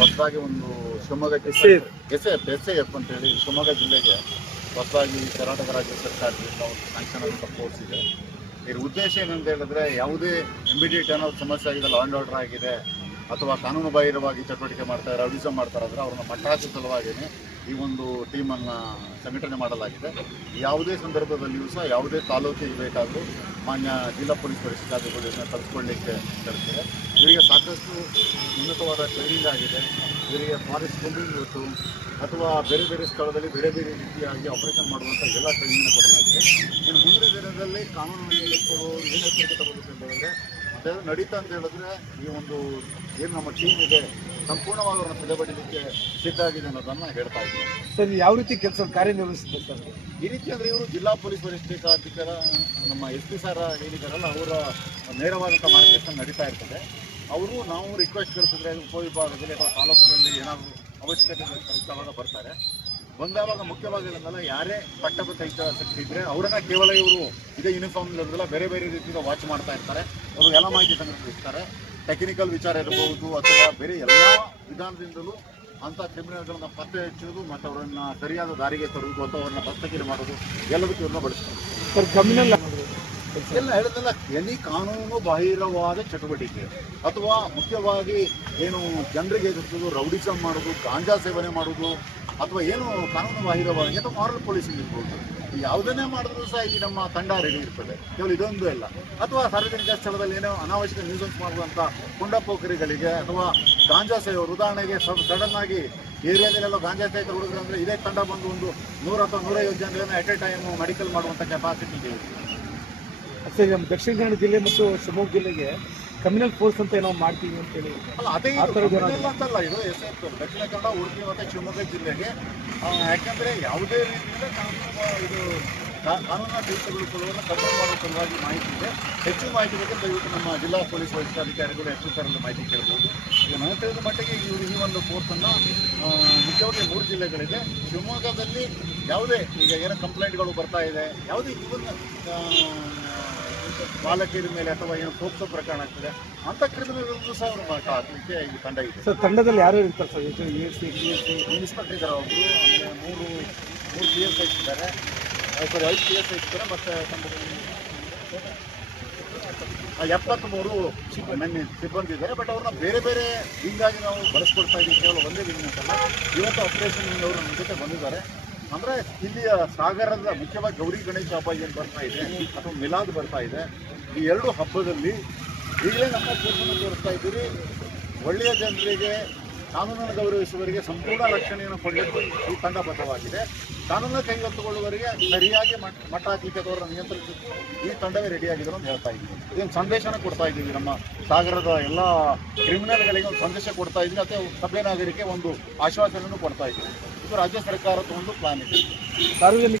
ಹೊಸದಾಗಿ ಒಂದು ಶಿವಮೊಗ್ಗಕ್ಕೆ. ಎಸ್ ಎಫ್ ಎಸ್ ಎಫ್ ಅಂತೇಳಿ ಶಿವಮೊಗ್ಗ ಜಿಲ್ಲೆಗೆ ಹೊಸದಾಗಿ ಕರ್ನಾಟಕ ರಾಜ್ಯ ಸರ್ಕಾರದಿಂದ ಒಂದು ಸ್ಯಾಂಕ್ಷನ್ ಆದಂಥ ಇದೆ ಇದರ ಉದ್ದೇಶ ಏನಂತ ಹೇಳಿದ್ರೆ ಯಾವುದೇ ಇಮಿಡಿಯೇಟ್ ಏನೋ ಸಮಸ್ಯೆ ಆಗಿದೆ ಲಾ ಆ್ಯಂಡ್ ಆರ್ಡರ್ ಆಗಿದೆ ಅಥವಾ ಕಾನೂನುಬಾಹಿರವಾಗಿ ಚಟುವಟಿಕೆ ಮಾಡ್ತಾರೆ ರೌಡಿಸಮ್ ಮಾಡ್ತಾರೆ ಅಂದ್ರೆ ಅವ್ರನ್ನ ಮಟ್ಟ ಹಾಕೋ ಸಲುವಾಗಿನೇ ಈ ಒಂದು ಟೀಮನ್ನು ಸಂಘಟನೆ ಮಾಡಲಾಗಿದೆ. ಯಾವುದೇ ಸಂದರ್ಭದಲ್ಲಿಯೂ ಸಹ ಯಾವುದೇ ತಾಲೂಕಿಗೆ ಬೇಕಾದರೂ ಮಾನ್ಯ ಜಿಲ್ಲಾ ಪೊಲೀಸ್ ವರಿಷ್ಠಾಧಿಕಾರಿಗಳನ್ನ ಕಳಿಸ್ಕೊಳ್ಳಿಕ್ಕೆ ಕಳಿಸ್ತಾರೆ ಇವರಿಗೆ ಸಾಕಷ್ಟು ಉನ್ನತವಾದ ಟ್ರೈನಿಂಗ್ ಆಗಿದೆ. ಇವರಿಗೆ ಫಾರೆಸ್ಟ್ ಕೂಲಿಂಗ್ ಇವತ್ತು ಅಥವಾ ಬೇರೆ ಬೇರೆ ಸ್ಥಳದಲ್ಲಿ ಬೇರೆ ಬೇರೆ ರೀತಿಯಾಗಿ ಆಪರೇಷನ್ ಮಾಡುವಂಥ ಎಲ್ಲ ಟ್ರೈನಿಂಗ್ ಕೊಡಲಾಗಿದೆ. ಇನ್ನು ಮುಂದಿನ ದಿನದಲ್ಲಿ ಕಾನೂನು ಏನು ಎಚ್ಚರಿಕೆ ತಗೋಬೇಕು ಅಂತ ಹೇಳಿದ್ರೆ ನಡೀತಾ ಅಂತ ಹೇಳಿದ್ರೆ ಈ ಒಂದು ಏನು ನಮ್ಮ ಟೀಮ್ ಇದೆ ಸಂಪೂರ್ಣವಾಗಿ ಅವರನ್ನು ಸದೆಬಡಿಲಿಕ್ಕೆ ಸಿದ್ಧ ಆಗಿದೆ ಅನ್ನೋದನ್ನ ಹೇಳ್ತಾ ಇದ್ದೀನಿ. ಸರ್ ಯಾವ ರೀತಿ ಕೆಲಸ ಕಾರ್ಯನಿರ್ವಹಿಸುತ್ತೆ ಸರ್? ಈ ರೀತಿ ಅಂದ್ರೆ ಇವರು ಜಿಲ್ಲಾ ಪೊಲೀಸ್ ವರಿಷ್ಠಾಧಿಕಾರ ನಮ್ಮ ಎಸ್ ಪಿ ಸರ್ ಏನಿದಾರಲ್ಲ ಅವರ ನೇರವಾದಂಥ ಮಾರ್ಗದರ್ಶನ ನಡೀತಾ ಇರ್ತದೆ. ಅವರು ನಾವು ರಿಕ್ವೆಸ್ಟ್ ಕಳಿಸಿದ್ರೆ ಉಪವಿಭಾಗದಲ್ಲಿ ಅಥವಾ ತಾಲೂಕುಗಳಲ್ಲಿ ಏನಾದರೂ ಅವಶ್ಯಕತೆ ಇದ್ದಾಗ ಬರ್ತಾರೆ. ಬಂದಾವಾಗ ಮುಖ್ಯವಾಗಿ ಏನಂದಲ್ಲ ಯಾರೇ ಪಟ್ಟಭದ್ರ ಆಸಕ್ತಿ ಇದ್ರೆ ಅವರನ್ನ ಕೇವಲ ಇವರು ಇದೇ ಯೂನಿಫಾರ್ಮ್ ಇರೋದಿಲ್ಲ ಬೇರೆ ಬೇರೆ ರೀತಿಯಿಂದ ವಾಚ್ ಮಾಡ್ತಾ ಇರ್ತಾರೆ. ಅವರು ಎಲ್ಲ ಮಾಹಿತಿ ಸಂಗ್ರಹಿಸ್ತಾರೆ. ಟೆಕ್ನಿಕಲ್ ವಿಚಾರ ಇರಬಹುದು ಅಥವಾ ಬೇರೆ ಎಲ್ಲ ವಿಧಾನದಿಂದಲೂ ಅಂಥ ಕ್ರಿಮಿನಲ್ಗಳನ್ನ ಪತ್ತೆ ಹಚ್ಚುವುದು ಮತ್ತು ಅವರನ್ನ ಸರಿಯಾದ ದಾರಿಗೆ ತರುವುದು ಅಥವಾ ಅವರನ್ನ ದಸ್ತಗಿರಿ ಮಾಡೋದು ಎಲ್ಲದಕ್ಕೂ ಇವ್ರನ್ನ ಬಳಸ್ತಾರೆ. ಸರ್ ಎಲ್ಲ ಹೇಳಿದಲ್ಲ ಎನಿ ಕಾನೂನು ಬಾಹಿರವಾದ ಚಟುವಟಿಕೆ ಅಥವಾ ಮುಖ್ಯವಾಗಿ ಏನು ಜನರಿಗೆ ಎದುರಿಸೋದು ರೌಡಿಸಮ್ ಮಾಡೋದು ಗಾಂಜಾ ಸೇವನೆ ಮಾಡೋದು ಅಥವಾ ಏನು ಕಾನೂನು ಬಾಹಿರವಾಗಿ ಅಥವಾ ಮಾರಲ್ ಪೊಲೀಸಿಂಗ್ ಇರ್ಬೋದು. ಯಾವುದನ್ನೇ ಮಾಡಿದ್ರು ಸಹ ಈ ನಮ್ಮ ತಂಡ ರೆಡಿ ಇರ್ತದೆ. ಕೇವಲ ಇದೊಂದು ಅಲ್ಲ. ಅಥವಾ ಸಾರ್ವಜನಿಕ ಸ್ಥಳದಲ್ಲಿ ಏನೋ ಅನಾವಶ್ಯಕ ನ್ಯೂಸನ್ಸ್ ಮಾಡುವಂಥ ಪೋಖರಿಗಳಿಗೆ ಅಥವಾ ಗಾಂಜಾ ಸೇವರು ಉದಾಹರಣೆಗೆ ಸಡನ್ ಆಗಿ ಏರಿಯಾದಲ್ಲೆಲ್ಲ ಗಾಂಜಾ ಸೇತ ಹುಡುಗರು ಅಂದ್ರೆ ಇದೇ ತಂಡ ಬಂದು ಒಂದು ನೂರ ಅಥವಾ ನೂರೈವತ್ತು ಜನರನ್ನು ಅಟ್ ಎ ಟೈಮ್ ಮೆಡಿಕಲ್ ಮಾಡುವಂಥ ಕೆಪಾಸಿಟಿ ಇದೆ. ಇವ್ರಿಗೆ. ನಮ್ಮ ದಕ್ಷಿಣ ಕನ್ನಡ ಜಿಲ್ಲೆ ಮತ್ತು ಶಿವಮೊಗ್ಗ ಜಿಲ್ಲೆಗೆ ಕಮ್ಯುನಲ್ ಫೋರ್ಸ್ ಅಂತ ಏನೋ ಮಾಡ್ತೀವಿ ಅಂತ ಹೇಳಿ. ಅಲ್ಲ ಅದೇ? ಅಂತಲ್ಲ ಇದು ಎಸ್ ಎಫ್ ದಕ್ಷಿಣ ಕನ್ನಡ ಉಡುಪಿ ಮತ್ತು ಶಿವಮೊಗ್ಗ ಜಿಲ್ಲೆಗೆ ಯಾಕಂದ್ರೆ ಯಾವುದೇ ರೀತಿಯಿಂದ ಕಾನೂನು ಇದು ಕಾನೂನು ತಿಳಿದುಕೊಳ್ಳುವುದನ್ನು ಕಂಟ್ರೋಲ್ ಮಾಡುವ ಸಲುವಾಗಿ ಮಾಹಿತಿ ಇದೆ. ಹೆಚ್ಚು ಮಾಹಿತಿ ಬಗ್ಗೆ ದಯವಿಟ್ಟು ನಮ್ಮ ಜಿಲ್ಲಾ ಪೊಲೀಸ್ ವರಿಷ್ಠಾಧಿಕಾರಿಗಳು ಹೆಚ್ಚು ಥರದ ಮಾಹಿತಿ ಕೇಳ್ಬೋದು ಈಗ ನನಗೆ ತಿಳಿದ ಮಟ್ಟಿಗೆ ಇವರು ಈ ಒಂದು ಕೋರ್ಸನ್ನು ಮುಖ್ಯವಾಗಿ ಮೂರು ಜಿಲ್ಲೆಗಳಿದೆ. ಶಿವಮೊಗ್ಗದಲ್ಲಿ ಯಾವುದೇ ಈಗ ಏನೋ ಕಂಪ್ಲೇಂಟ್ಗಳು ಬರ್ತಾ ಇದೆ. ಯಾವುದೇ ಇವನ್ ಬಾಲಕಿಯರ ಮೇಲೆ ಅಥವಾ ಏನು ಪೋಕ್ಸೋ ಪ್ರಕರಣ ಆಗ್ತದೆ. ಅಂಥ ಕ್ರಿಮಿನಲ್ಗಳು ಸಹ ಅವರು ಹಾಕಲಿಕ್ಕೆ ಈ ತಂಡ ಇದೆ. ಸರ್ ತಂಡದಲ್ಲಿ ಯಾರು ಇರ್ತಾರೆ ಸರ್? ಎಷ್ಟು A C D S C inspector ಇದ್ದಾರೆ ಒಬ್ಬರು ಆಮೇಲೆ ಮೂರು ಮೂರು ಪಿ ಎಸ್ ಐ ಇದ್ದಾರೆ. ಸಾರಿ ಐದು ಪಿ ಎಸ್ ಐ ಇದ್ದಾರೆ ಮತ್ತು ಎಪ್ಪತ್ತ್ಮೂರು ನನ್ನ ಸಿಬ್ಬಂದಿ ಇದ್ದಾರೆ. ಬಟ್ ಅವ್ರನ್ನ ಬೇರೆ ಬೇರೆ ಹಿಂಗಾಗಿ ನಾವು ಬಳಸ್ಕೊಡ್ತಾ ಇದ್ದೀವಿ ಕೇವಲ ಒಂದೇ ವಿಂಗ್ ಅಂತಲ್ಲ. ಇವತ್ತು ಆಪರೇಷನ್ ಅವರು ನಮ್ಮ ಜೊತೆ ಬಂದಿದ್ದಾರೆ. ಅಂದರೆ ಇಲ್ಲಿಯ ಸಾಗರದ ಮುಖ್ಯವಾಗಿ ಗೌರಿ ಗಣೇಶ ಹಬ್ಬ ಏನು ಬರ್ತಾ ಇದೆ ಅಥವಾ ಮಿಲಾದ್ ಬರ್ತಾ ಇದೆ, ಈ ಎರಡು ಹಬ್ಬದಲ್ಲಿ ಈಗಲೇ ನಮ್ಮ ಕೆಲಸವನ್ನು ತೋರಿಸ್ತಾ ಇದ್ದೀರಿ. ಒಳ್ಳೆಯ ಜನರಿಗೆ, ಕಾನೂನನ್ನು ಗೌರವಿಸುವವರಿಗೆ ಸಂಪೂರ್ಣ ರಕ್ಷಣೆಯನ್ನು ಕೊಡಲಿಕ್ಕೆ ಈ ತಂಡ ಬದ್ಧವಾಗಿದೆ. ಕಾನೂನನ್ನು ಕೈಗೆತ್ತಿಕೊಳ್ಳುವವರಿಗೆ ಸರಿಯಾಗಿ ಮಟ್- ಮಟ್ಟ ಹಾಕಲಿಕ್ಕೆ ನಿಯಂತ್ರಿಸಲಿಕ್ಕೆ ಈ ತಂಡವೇ ರೆಡಿಯಾಗಿದೆ ಅಂತ ಹೇಳ್ತಾ ಇದ್ದೀವಿ ಇದೊಂದು ಸಂದೇಶನ ಕೊಡ್ತಾ ಇದ್ದೀವಿ ನಮ್ಮ ಸಾಗರದ ಎಲ್ಲ ಕ್ರಿಮಿನಲ್ಗಳಿಗೆ ಒಂದು ಸಂದೇಶ ಕೊಡ್ತಾ ಇದ್ದೀವಿ ಅಥವಾ ಸಭ್ಯ ನಾಗರಿಕೆ ಒಂದು ಆಶ್ವಾಸನೆಯನ್ನು ಕೊಡ್ತಾ ಇದ್ದೀವಿ ಇದು ರಾಜ್ಯ ಸರ್ಕಾರದ ಒಂದು ಪ್ಲಾನ್ ಇದೆ. ಸಾರ್ವಜನಿಕ